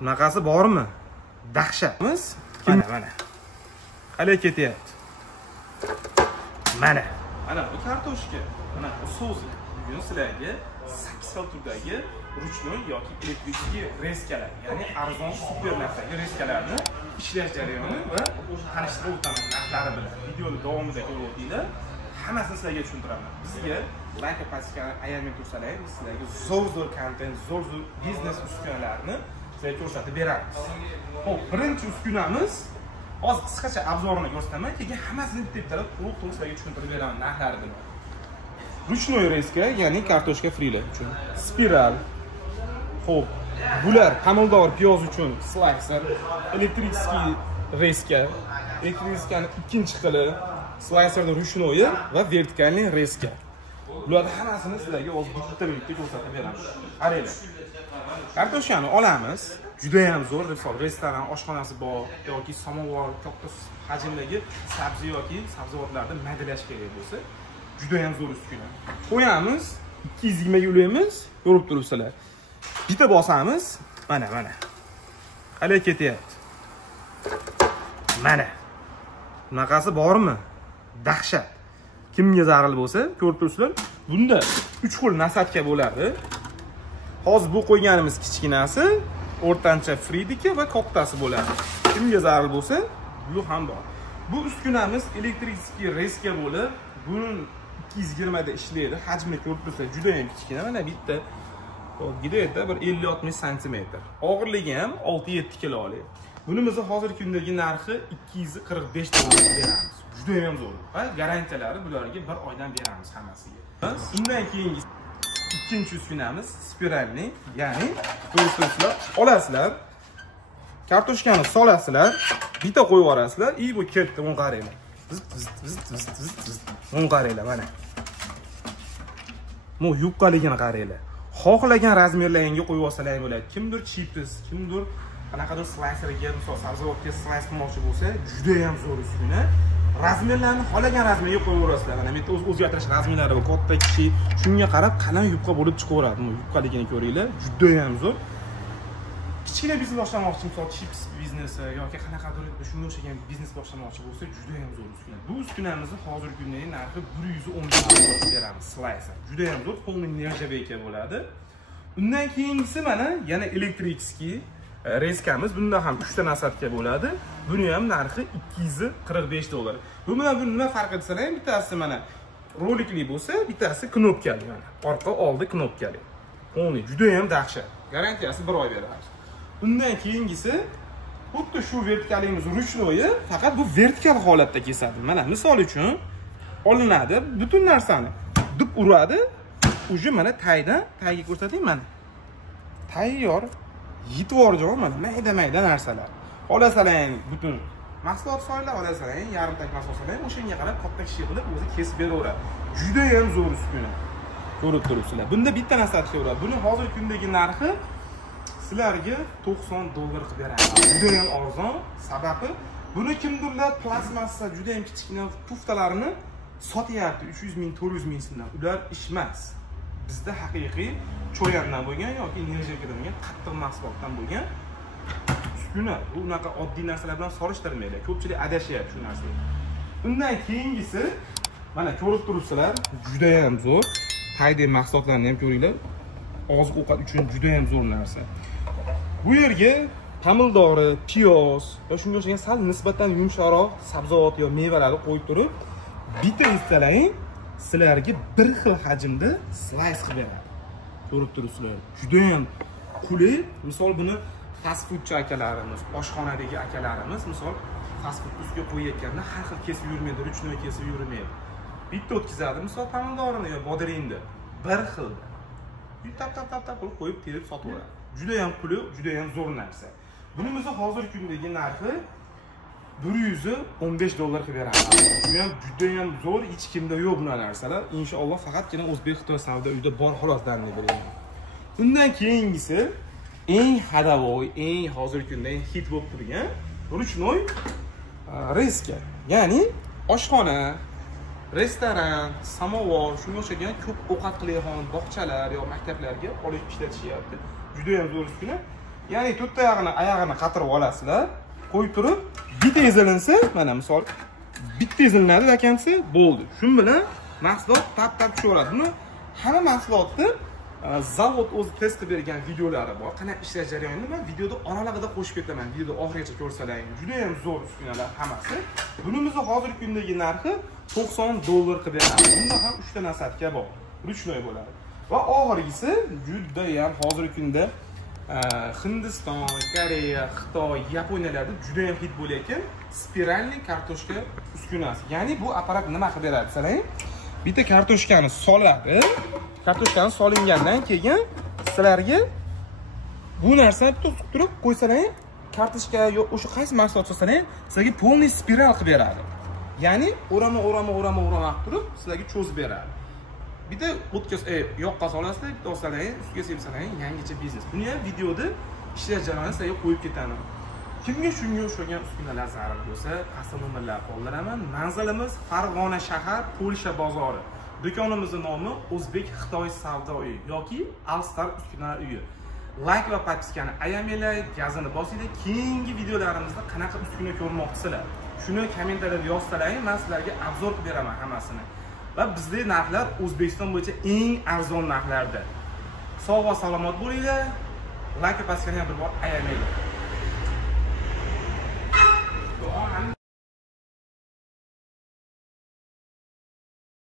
Bunaqasi bormi? Dahshatmiz. Mana. Qalay ketyapti? Mana bu kartoshka. Mana bu so'zi. Bugun sizlarga 8 xil turdagi ruchnoy yoki elektrikli reskalar, ya'ni arzon super narxdagi reskalarni ishlash jarayoni va tanishtirib o'taman narxlari bilan. Videoni davomida ko'rib hammasini sizlarga tushuntiraman. Bizga like pastkani ayamay tursalar, biz sizlarga zo'r kontent, zo'r biznes uskunalarni sizlarga ko'rsatib beramiz. Xo'p, birinchi uskunamiz hozir qisqacha obzorini ko'rsataman, keyin hammasini bitta-bitta to'liq sizlarga tushuntirib beraman narxlari bilan. Ruchnoy reska, ya'ni kartoshka friler uchun spiral. Xo'p, bular pomidor, piyoz uchun slicer, elektrический reska, elektrическийning ikkinchi xili, slicerda ruchnoy va vertikalniy reska. Bularning hammasini sizlarga hozir bitta-bitta ko'rsatib beraman. Qaranglar. Kartoshkani olamiz. Juda ham zo'r, misol restoran, oshxonasi bor yoki samovar, katta hajmdagi sabzi yoki sabzavotlarni maydalash kerak bo'lsa, juda ham zo'r uskuna. Qo'yamiz, 220 ga ulaymiz, ko'rib turibsizlar. Bitta bosamiz, mana. Qalay ketyapti? Mana. Bunaqasi bormi? Dahshat. Kimga zarur bo'lsa, ko'rib turibsizlar. Bunda 3 xil nasatka bo'ladi. Hozir bu qo'yganimiz kichkinasi, o'rtancha fridiki va kattasi bo'ladi. Kimga zarur bo'lsa, bu ham bor. Bu uskunamiz elektrический reska bo'lib, buni 220 da ishlaydi. Hajmini ko'rib turibsizlar, juda ham kichkina. Mana bitta gidayda bir 50-60 sm. Og'irligi ham 6-7 kiloli. Bunimizni hozirgi kundagi narxi 245 dollar beramiz. Juda ham zo'r. Va garantiyalari bularga 1 oydan beramiz hammasiga. Undan keyingi ikkinchi uskunamiz spiralli, ya'ni qo'yisizlar, olasizlar, kartoshkani solasizlar, bitta qo'yib yuborasizlar, bu ketdi, uni qaranglar. Uni qaranglar mana. Bu yupqaligini qaranglar. Xohlagan razmerlaringga qo'yib olsalar bo'ladi. Kimdir chips, kimdir qanaqadir slicerga, misol sabzavotga slice qilmoqchi bo'lsa, juda ham zo'r uskuna. Razmerlarni xohlagan razmerga qo'yib yuborasizlar. Mana bu yerda o'zgartirish razmerlari bor, katta, kichik. Shunga qarab qalin yupqa bo'lib chiqaveradi. Bu yupqaligini ko'ringlar, juda ham zo'r. Kichkina biznes boshlamoqchi, misol chips biznesi yoki qanaqadir shunga o'xshagan biznes boshlamoqchi bo'lsa, juda ham zo'r uskuna. Bu uskunamizni hozirgi kundagi narxi 115 dollar beramiz, slicer. Juda ham zo'r, полный нержавейка bo'ladi. Undan keyingisi mana yana elektrический reskamiz. Bunda ham 3 ta nasatka bo'ladi. Buni ham narxi 245 dollar. Bu bilan bu nima farqi desalar, bittasi mana rolikli bo'lsa, bittasi knopkali mana. Orqa oldi knopkali. Uni juda ham dahshat. Garantiyasi 1 oy beramiz. Undan keyingisi xuddi shu vertikalimiz ruchnoy, faqat bu vertikal holatda kesadi. Mana misol uchun olinadi, butun narsani dib uradi. Uje mana tayga ko'rsating mana. Tayyor yitvorjon mana mayda narsalar. Olasalang butun mahsulot soylar, olasalang yarim tak mahsulot soylar, o'shanga qarab katta kishi qilib o'zi kesib beraveradi. Juda ham zo'r uskuna. Ko'rib turibsizlar. Bunda bitta nasatka bo'ladi. Buni hozirgi kundagi narxi sizlarga 90 dollar qilib beramiz. Juda ham arzon. Sababi buni kimdirlar plastmassa juda ham kichkina puftalarini sotyapti 300 ming, 400 ming so'mdan. Ular ish emas. Bizda haqiqiy cho'yandan bo'lgan yoki nirjakadan bo'lgan qattiq mahsulotdan bo'lgan uskuna. Bu unaqa oddiy narsalar bilan solishtirmaydi. Ko'pchilik adashyapti shu narsaga. Undan keyingisi mana ko'rib turibsizlar, juda ham zo'r. Taydek mahsulotlarni ham ko'ringlar. Oziq-ovqat uchun juda ham zo'r narsa. Bu yerga pomidori, piyoz va shunga o'xshagan sal nisbatan yumshoqroq sabzavot yo mevalarni qo'yib turib, bitta istalaring, sizlarga bir xil hajmda slice qilib beradi. Ko'rib turibsizlar. Juda ham qulay. Misol buni fast foodchi akalarimiz, oshxonadagi akalarimiz, misol fast food ustiga qo'yayotganda har xil kesib yurmaydi, ruchnoy kesib yurmaydi. Bitta o'tkazadi, misol pomidorini yo bodaringni bir xil tap qilib qo'yib terib sotaveradi. Juda ham qulay, juda ham zo'r narsa. Bunimizni hozirgi kundagi narxi 115 dollar qilib beramiz. Bu ham juda ham zo'r, hech kimda yo'q bunaqa narsalar. Inshaalloh faqatgina O'zbek Xitoy savdo uyida bor xolos danli bo'laman. Undan keyingisi eng hadavoy, eng hozirgi kunda hit bo'lib turgan ruchnoy reska. Ya'ni oshxona, restoran, samovar, shunga o'xshagan ko'p ovqat qilayotgan bog'chalar yo maktablarga olib ishlatishyapti. Juda ham zo'r uskuna. Ya'ni to'rtta oyog'ini qatirib olasizlar. Qo'yib turib, bitta ezilinsa, mana misol bitta ezilinadi ekansa, bo'ldi. Shu bilan mahsulot tap-tap tushaveradi. Buni hamma mahsulotni zavod o'zi testib bergan videolari bor. Qanaqa ishlash jarayonini men videoda oralig'ida qo'shib ketaman. Videoda oxirigacha ko'rsalaring. Juda ham zo'r uskunalar hammasi. Bunimizni hozirgi kundagi narxi $90 qilib beradi. Bunda ham 3 ta nasatka bor. Ruchnoy bo'ladi. Va oxirgisi juda ham hozirgi kunda Hindiston, Koreya, Xitoy, Yaponiyalarda juda ham hit bo'layotgan spiralli kartoshka uskunasi. Ya'ni bu apparat nima qilib beradi desangiz, bitta kartoshkani soladi. Kartoshkani solingandan keyin sizlarga bu narsani to'sib turib qo'ysalar, kartoshka yo'q o'sha qaysi mahsulot solsalar, sizlarga полный spiral qilib beradi. Ya'ni o'rama turib sizlarga cho'zib beradi. Bitta o'tkaz yoqqa solasizlar, bitta olsalaring, ustiga sepsalaring, yangicha biznes. Buni ham videoda ishlash jarayonini sizlarga qo'yib ketaman. Kimga shunga o'xshagan uskunalar zarur bo'lsa, pastda nomerlar qoldiraman. Manzilimiz Farg'ona shahar, Polsha bozori. Do'konimizning nomi O'zbek Xitoy savdo uyi yoki Alstar uskunalar uyi. Like va podpiskani ayamanglar, gazini bosinglar. Keyingi videolarimizda qanaqa uskuna ko'rmoqchisizlar? Shuni kommentariyada yozsalaring, men sizlarga obzor qilib beraman hammasini. Va bizning narxlar O'zbekiston bo'yicha eng arzon narxlarda. Sog' va salomat bo'linglar. Like va podpiskani bir bor ayamanglar.